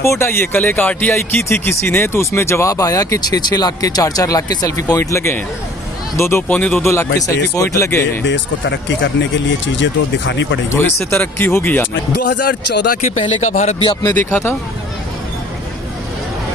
Report आई है, कल एक आरटीआई की थी किसी ने, तो उसमें जवाब आया कि 6-6 लाख के 4-4 लाख के सेल्फी पॉइंट लगे हैं, 2-2 पौने 2-2 लाख के सेल्फी पॉइंट लगे हैं। देश को तरक्की करने के लिए चीजें तो दिखानी पड़ेगी, तो इससे तरक्की होगी या नहीं? 2014 के पहले का भारत भी आपने देखा था?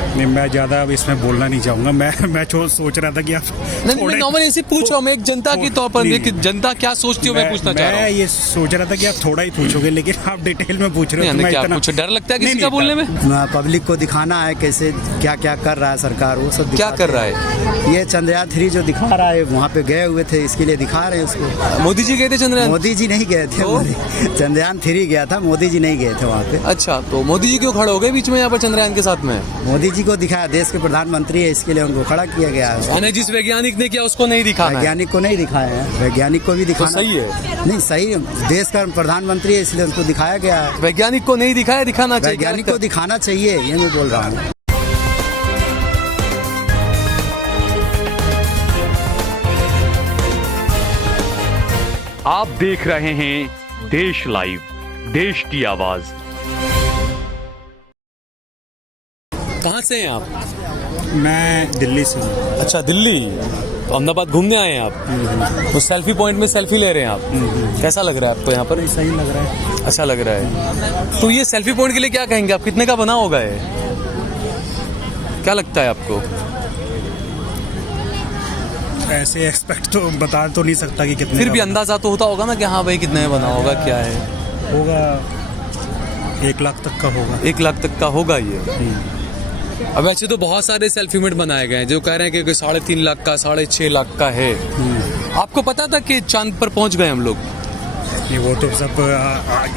नहीं, मैं ज्यादा अब इसमें बोलना नहीं चाहूंगा। मैं सोच रहा था कि आप नहीं, मैं नॉर्मली ऐसे पूछ रहा हूँ, मैं एक जनता के तौर पर, कि जनता क्या सोचती हो मैं पूछना चाह रहा हूँ। मैं ये सोच रहा था कि आप थोड़ा ही पूछोगे, लेकिन आप डिटेल में पूछ रहे हो। क्या पूछो, डर लगता है किसी का बोलने में? पब्लिक को दिखाना है कैसे क्या क्या कर रहा है सरकार, वो सब क्या कर रहा है? ये चंद्रयान 3 जो दिखा रहा है, वहाँ पे गए हुए थे, इसके लिए दिखा रहे हैं उसको। मोदी जी गए थे चंद्रयान? मोदी जी नहीं गए थे, चंद्रयान 3 गया था, मोदी जी नहीं गए थे वहाँ पे। अच्छा, तो मोदी जी क्यों खड़े हो गए बीच में यहाँ पर चंद्रयान के साथ में? मोदी जी को दिखाया, देश के प्रधानमंत्री है, इसके लिए उनको खड़ा किया गया है। जिस वैज्ञानिक ने किया उसको नहीं दिखाना, वैज्ञानिक को नहीं दिखाया है, वैज्ञानिक को भी दिखाना। तो सही है, नहीं सही, देश का प्रधानमंत्री है इसलिए उनको दिखाया गया है। वैज्ञानिक को नहीं दिखाया, दिखाना चाहिए। वैज्ञानिक को दिखाना चाहिए, ये मैं बोल रहा हूँ। आप देख रहे हैं देश लाइव, देश की आवाज। कहाँ से हैं आप? मैं दिल्ली से हूँ। अच्छा, दिल्ली। तो अहमदाबाद घूमने आए हैं आप? तो सेल्फी पॉइंट में सेल्फी ले रहे हैं आप? कैसा लग रहा है आपको यहाँ पर? सही लग रहा है। अच्छा लग रहा है। तो ये सेल्फी पॉइंट के लिए क्या कहेंगे आप? कितने का बना होगा ये? क्या लगता है आपको? ऐसे एक्सपेक्ट तो बता तो नहीं सकता कि कितने, फिर भी अंदाजा तो होता होगा ना कि हाँ भाई कितने में बना होगा, क्या है? होगा 1 लाख तक का होगा। 1 लाख तक का होगा ये। अब वैसे तो बहुत सारे सेल्फी मेट बनाए गए हैं जो कह रहे हैं कि 3.5 लाख का, 6.5 लाख का है। आपको पता था कि चांद पर पहुंच गए हम लोग? नहीं, वो तो सब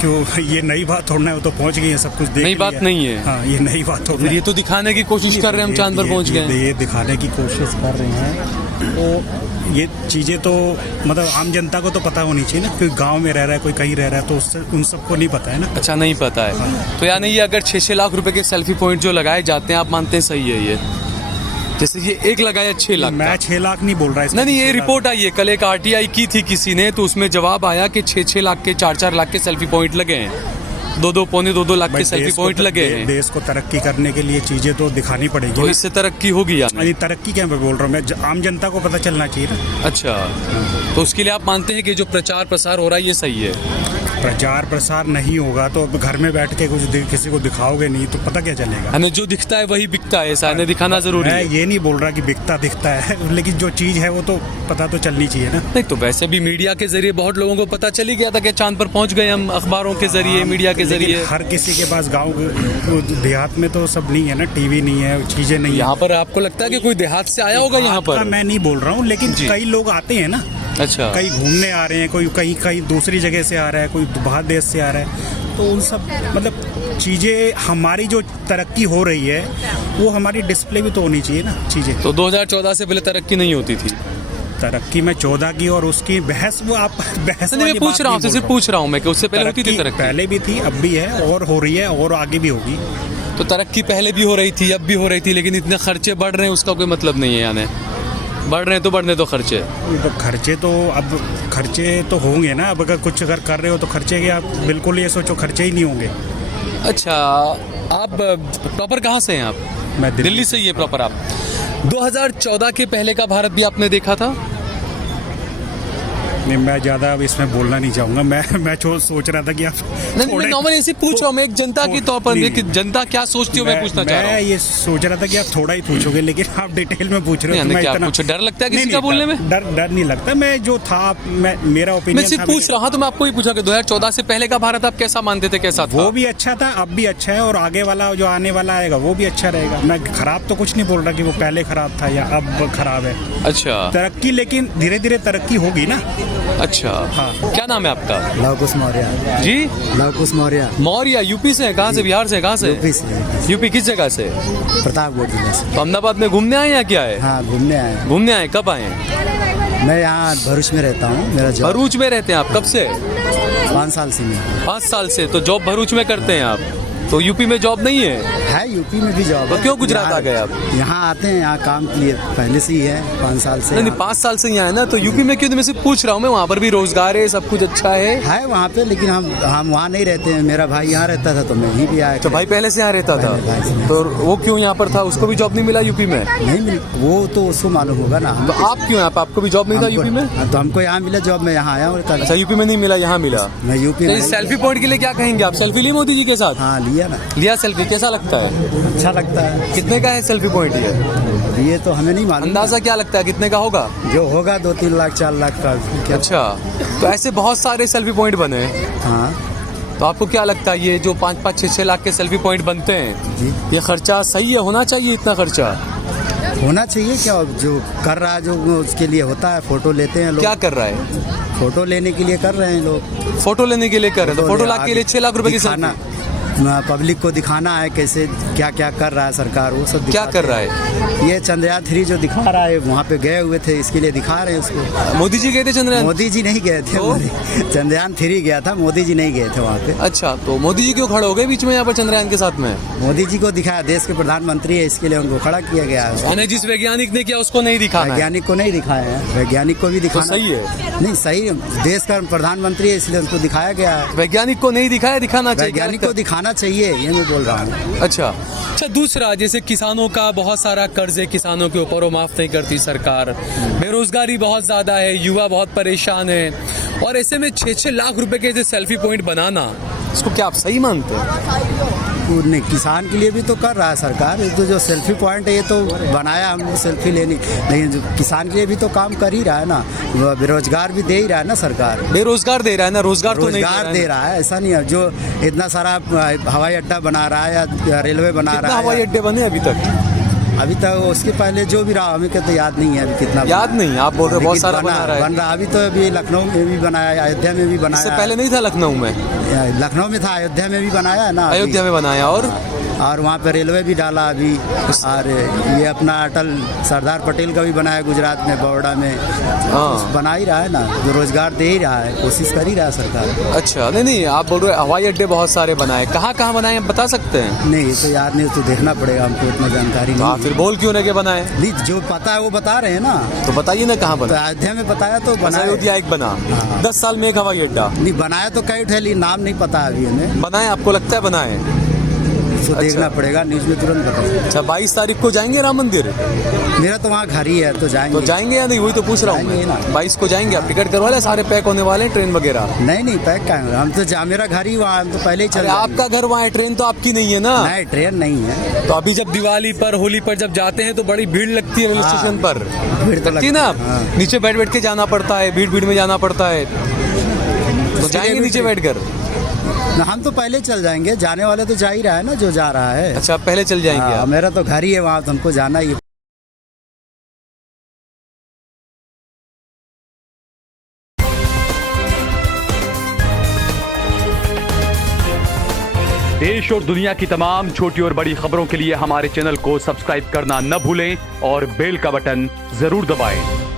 क्यों, ये नई बात थोड़ा है, वो तो पहुंच गई है, सब कुछ देख नई बात नहीं है। हाँ, ये नई बात हो। फिर ये तो दिखाने की कोशिश कर रहे हैं हम चांद पर पहुंच गए। ये दिखाने की कोशिश कर रहे हैं, तो ये चीजें तो मतलब आम जनता को तो पता होनी चाहिए ना, कोई गांव में रह रहा है, कोई कहीं रह रहा है, तो उससे उन सबको नहीं पता है ना। अच्छा, नहीं पता है। हाँ। तो यानी ये अगर 6-6 लाख रुपए के सेल्फी पॉइंट जो लगाए जाते हैं, आप मानते हैं सही है ये? जैसे ये एक लगाया 6 लाख, मैं 6 लाख नहीं बोल रहा। नहीं, ये रिपोर्ट आई है, कल एक आरटीआई की थी किसी ने, तो उसमें जवाब आया कि 6-6 लाख के 4-4 लाख के सेल्फी पॉइंट लगे हैं, 2-2 पौने 2-2 लाख के सेल्फी पॉइंट लगे हैं। देश को तरक्की करने के लिए चीजें तो दिखानी पड़ेगी। तो इससे तरक्की होगी या नहीं? तरक्की क्या मैं बोल रहा हूँ, मैं आम जनता को पता चलना चाहिए ना। अच्छा, तो उसके लिए आप मानते हैं कि जो प्रचार प्रसार हो रहा है ये सही है? प्रचार प्रसार नहीं होगा तो अब घर में बैठ के कुछ किसी को दिखाओगे नहीं तो पता क्या चलेगा? हमें जो दिखता है वही बिकता है, ऐसा दिखाना जरूरी है। मैं ये नहीं बोल रहा कि बिकता दिखता है, लेकिन जो चीज है वो तो पता तो चलनी चाहिए ना। नहीं, तो वैसे भी मीडिया के जरिए बहुत लोगों को पता चल ही गया था कि चांद पर पहुंच गए हम, अखबारों के जरिए, मीडिया के जरिए। हर किसी के पास गाँव देहात में तो सब नहीं है ना, टीवी नहीं है, चीजें नहीं है। यहाँ पर आपको लगता है कि कोई देहात से आया होगा यहाँ पर? मैं नहीं बोल रहा हूँ, लेकिन कई लोग आते हैं ना। अच्छा, कहीं घूमने आ रहे हैं, कोई कहीं दूसरी जगह से आ रहा है, कोई बाहर देश से आ रहा है, तो उन सब मतलब चीज़ें, हमारी जो तरक्की हो रही है वो हमारी डिस्प्ले भी तो होनी चाहिए ना चीज़ें। तो 2014 से पहले तरक्की नहीं होती थी? तरक्की में 14 की, और उसकी बहस वो आप बहस नहीं, मैं पूछ रहा हूँ, सिर्फ पूछ रहा हूँ मैं कि उससे पहले होती थी तरक्की? पहले भी थी, अब भी है, और हो रही है, और आगे भी होगी। तो तरक्की पहले भी हो रही थी, अब भी हो रही थी, लेकिन इतने खर्चे बढ़ रहे हैं उसका कोई मतलब नहीं है। यानी बढ़ रहे हैं तो बढ़ने दो खर्चे। तो खर्चे तो होंगे ना। अब अगर कुछ अगर कर रहे हो तो खर्चे के, आप बिल्कुल ये सोचो खर्चे ही नहीं होंगे। अच्छा, आप प्रॉपर कहाँ से हैं आप? मैं दिल्ली से ही है प्रॉपर आप। 2014 के पहले का भारत भी आपने देखा था? नहीं, मैं ज्यादा अब इसमें बोलना नहीं चाहूंगा। मैं सोच रहा था कि आप नहीं, मैं नॉर्मली ऐसे पूछ रहा हूँ, मैं एक जनता के तौर पर, कि जनता क्या सोचती हो मैं पूछना चाह रहा हूँ। मैं ये सोच रहा था कि आप थोड़ा ही पूछोगे, लेकिन आप डिटेल में पूछ रहे हो। क्या पूछो, डर लगता है किसी का बोलने में? डर नहीं लगता। मैं जो था, मेरा ओपिनियन मैं सिर्फ पूछ रहा हूँ, तो मैं आपको ही पूछा कि 2014 से पहले का भारत आप कैसा मानते थे, कैसा था? वो भी अच्छा था, अब भी अच्छा है, और आगे वाला जो आने वाला आएगा वो भी अच्छा रहेगा। मैं खराब तो कुछ नहीं बोल रहा कि वो पहले खराब था या अब खराब है। अच्छा, तरक्की, लेकिन धीरे धीरे तरक्की होगी ना। अच्छा, हाँ। क्या नाम है आपका? लव कुश मौर्य। जी, लव कुश मौर्य। मौर्य यूपी से? कहाँ से? बिहार से? कहाँ से? यूपी से। यूपी किस जगह से? प्रतापगढ़ जिले से। तो अहमदाबाद में घूमने आए या क्या है? हाँ, घूमने आए। घूमने आए, कब आए? मैं यहाँ भरूच में रहता हूँ, मेरा जॉब। भरूच में रहते हैं आप? कब से? 5 साल से। 5 साल से। तो जॉब भरूच में करते हैं आप? तो यूपी में जॉब नहीं है? है यूपी में भी जॉब तो है। क्यों गुजरात यहाँ- आ गए आप? यहाँ आते हैं, यहाँ काम के लिए पहले से ही है, 5 साल से। नहीं 5 साल से यहाँ है ना, तो यूपी में क्यों? मैं सिर्फ पूछ रहा हूँ, मैं वहाँ पर भी रोजगार है, सब कुछ अच्छा है वहाँ पे, लेकिन हम वहाँ नहीं रहते हैं। मेरा भाई यहाँ रहता था तो मैं यहीं भी आया। तो भाई पहले से यहाँ रहता था, पहले भाई से। तो वो क्यों यहाँ पर था? उसको भी जॉब नहीं मिला यूपी में? नहीं मिल, वो तो उसको मालूम होगा ना। तो आप क्यों यहाँ पे? आपको भी जॉब नहीं था यूपी में? तो हमको यहाँ मिला जॉब, मैं यहाँ आया हूँ। अच्छा, यूपी में नहीं मिला, यहाँ मिला। मैं यूपी तो में। इस सेल्फी पॉइंट के लिए क्या कहेंगे आप? सेल्फी ली मोदी जी के साथ? हाँ लिया ना, लिया सेल्फी, कैसा लगता है? अच्छा लगता है। कितने का है सेल्फी पॉइंट ये? ये तो हमें नहीं मालूम, अंदाजा क्या लगता है कितने का होगा? जो होगा 2-3 लाख 4 लाख का। क्या? अच्छा, तो ऐसे बहुत सारे सेल्फी पॉइंट बने हैं, हाँ तो आपको क्या लगता है ये जो 5-5, 6-6 लाख के सेल्फी पॉइंट बनते हैं, जी, ये खर्चा सही है? होना चाहिए इतना खर्चा? होना चाहिए। क्या जो कर रहा है, जो उसके लिए होता है, फोटो लेते हैं लोग। क्या कर रहा है? फोटो लेने के लिए कर रहे हैं लोग। फोटो लेने के लिए कर रहे हैं, तो फोटो लाने के लिए 6 लाख रुपए की दिखाना, सेल्फी? पब्लिक को दिखाना है कैसे क्या क्या कर रहा है सरकार, वो सब क्या दिखाते कर रहा है? हैं। ये चंद्रयान 3 जो दिखा रहा है, वहाँ पे गए हुए थे, इसके लिए दिखा रहे हैं उसको। मोदी जी गए थे चंद्रयान? मोदी जी नहीं गए थे, तो? चंद्रयान 3 गया था, मोदी जी नहीं गए थे वहाँ पे। अच्छा, तो मोदी जी क्यों खड़े हो गए बीच में यहाँ पर चंद्रयान के साथ में? मोदी जी को दिखाया, देश के प्रधानमंत्री है, इसके लिए उनको खड़ा किया गया है। यानी जिस वैज्ञानिक ने किया उसको नहीं दिखाना है? वैज्ञानिक को नहीं दिखाया है, वैज्ञानिक को भी तो दिखाना। सही है, नहीं सही, देश का प्रधानमंत्री है इसलिए उनको दिखाया गया है। वैज्ञानिक को नहीं दिखाया, दिखाना चाहिए। वैज्ञानिक को दिखाना चाहिए, ये मैं बोल रहा हूँ। अच्छा, दूसरा, जैसे किसानों का बहुत सारा कर्ज है किसानों के ऊपर, वो माफ नहीं करती सरकार, बेरोजगारी बहुत ज्यादा है, युवा बहुत परेशान है, और ऐसे में 6-6 लाख रुपए के सेल्फी पॉइंट बनाना, इसको क्या आप सही मानते हैं? नहीं, किसान के लिए भी तो कर रहा है सरकार। ये तो जो सेल्फी पॉइंट है, ये तो बनाया हम सेल्फी लेने, लेकिन जो किसान के लिए भी तो काम कर ही रहा है ना, बेरोजगार भी दे ही रहा है ना सरकार। बेरोजगार दे रहा है ना, रोजगार तो नहीं रोजगार दे रहा है, ऐसा नहीं है। जो इतना सारा हवाई अड्डा बना रहा है या रेलवे बना कितना रहा है, हवाई अड्डे बने अभी तक? अभी तक उसके पहले जो भी रहा, हमें तो याद नहीं है अभी कितना याद नहीं, आप बोल रहे बहुत सारा बना रहा है। बन रहा। अभी तो अभी लखनऊ में भी बनाया, अयोध्या में भी बनाया। इससे पहले नहीं था लखनऊ में? लखनऊ में था, अयोध्या में भी बनाया है ना। अयोध्या में बनाया, और वहाँ पे रेलवे भी डाला अभी। और ये अपना अटल सरदार पटेल का भी बनाया गुजरात में, बड़ौदा में। हाँ। बना ही रहा है ना, जो रोजगार दे ही रहा है, कोशिश कर ही रहा है सरकार। अच्छा, नहीं, आप बोल रहे हवाई अड्डे बहुत सारे बनाए, कहाँ कहाँ बनाए आप बता सकते हैं? नहीं, ये तो याद नहीं, तो देखना पड़ेगा हमको, इतना जानकारी तो आप नहीं। फिर बोल क्यों रहे के बनाए? नहीं, जो पता है वो बता रहे हैं ना। तो बताइए ना कहाँ तो बना? अयोध्या में बताया तो बस बनाया। अयोध्या एक बना, हाँ। 10 साल में एक हवाई अड्डा नहीं बनाया तो कई ठहली, नाम नहीं पता अभी हमें, बनाए, आपको लगता है बनाए? तो देखना पड़ेगा, न्यूज में तुरंत बताओ। अच्छा, 22 तारीख को जाएंगे राम मंदिर? मेरा तो वहाँ घर ही है, तो जाएंगे। तो जाएंगे या नहीं, वही तो पूछ रहा हूँ जाएंगे ना। मैं। 22 को जाएंगे, आप टिकट करवा ले, सारे पैक होने वाले हैं, ट्रेन वगैरह? नहीं पैक का है, हम तो मेरा घर ही वहाँ, हम तो पहले ही चल अरे आपका घर वहाँ है, ट्रेन तो आपकी नहीं है ना? नहीं, ट्रेन नहीं है। तो अभी जब दिवाली पर, होली पर जब जाते हैं तो बड़ी भीड़ लगती है रेलवे हाँ। स्टेशन पर, भीड़ तो लगती है ना? हाँ। नीचे बैठ के जाना पड़ता है, भीड़ में जाना पड़ता है, तो जाएंगे नीचे बैठ कर? हम तो पहले चल जाएंगे, जाने वाले तो जा ही रहा है ना, जो जा रहा है। अच्छा, आप पहले चल जाएंगे हाँ, आप? मेरा तो घर ही है वहाँ, तो हमको जाना ही है। देश और दुनिया की तमाम छोटी और बड़ी खबरों के लिए हमारे चैनल को सब्सक्राइब करना न भूलें और बेल का बटन जरूर दबाएं।